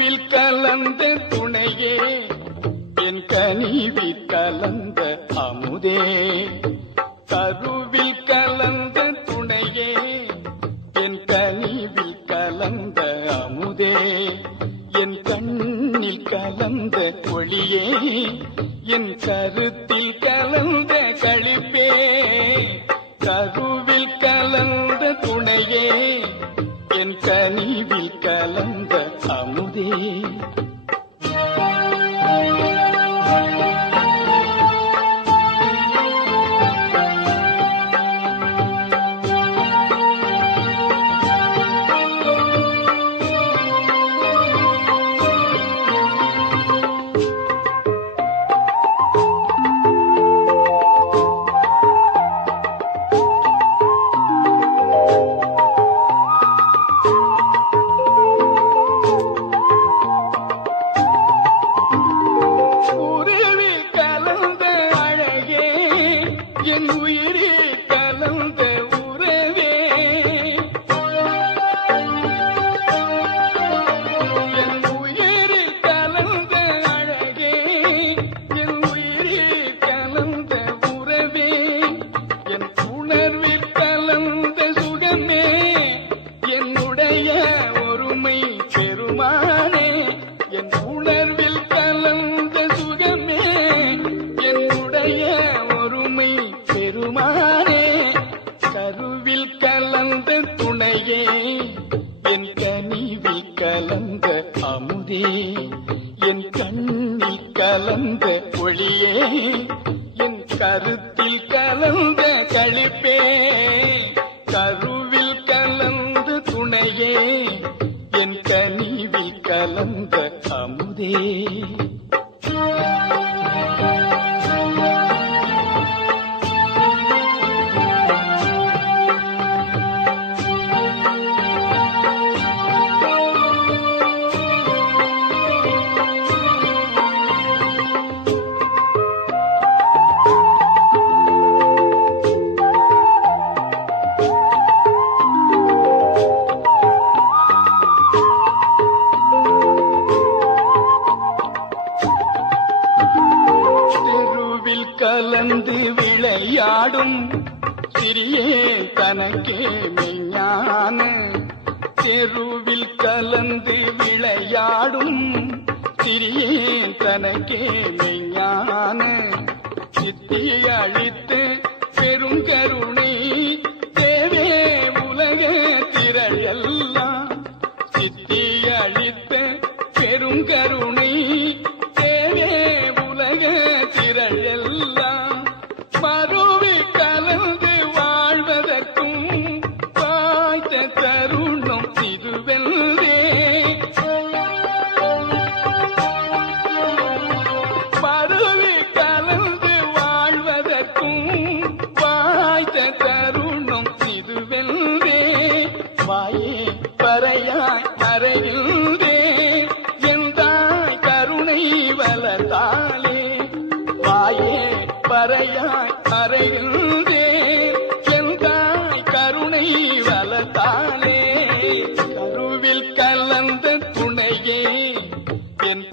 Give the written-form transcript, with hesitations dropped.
கருவில் கலந்த துணையே என் கனிவில் கலந்த அமுதே கருவில் கலந்த துணையே என் கனிவில் கலந்த அமுதே என் கண்ணில் கலந்த ஒளியே என் கருத்தில் கலந்த களிப்பே கருவில் கலந்த துணையே என் கனிவில் கலந்த அமுதே என் உயிரே கலந்த உறவே என் உயிரே கலந்த அழகே என் உயிரே கலந்த உறவே என் உணர்வில் கலந்த சுகமே என்னுடைய ஒருமை பெருமானே என் உணர்வில் கலந்த சுகமே என்னுடைய ஒருமை பெருமானே கருவில் கலந்த துணையே என் கனிவில் கலந்த அமுதே என் கண்ணில் கலந்த ஒளியே என் கருத்தில் கலந்த களிப்பே கருவில் கலந்த துணையே என் கனிவில் கலந்த அமுதே கலந்து விளையாடும் சிறியே தனக்கே மெய்ஞான தெருவில் கலந்து விளையாடும் சிறியே தனக்கே மெய்ஞான சித்தி அழித்து பெருங்கருணை தேவே உலக திரள் எல்லாம் சித்தி அழித்த பெருங்கருணை தேவே உலக திரள் எல்லாம் மறுவி கலந்து வாழ்வதற்கும் வாய்த்த தருணம் இதுவெல்லே மறுவி கலந்து வாழ்வதற்கும் வாய்த்த தருணம் இதுவெல்லே வாயே பறையாய் அறையில்தே எந்தாய் கருணை வளர்த்தாலே வாயே பறையாய் அறையில்தே எந்தாய் கருணை வளர்த்தாலே கருவில் கலந்த துணையே என்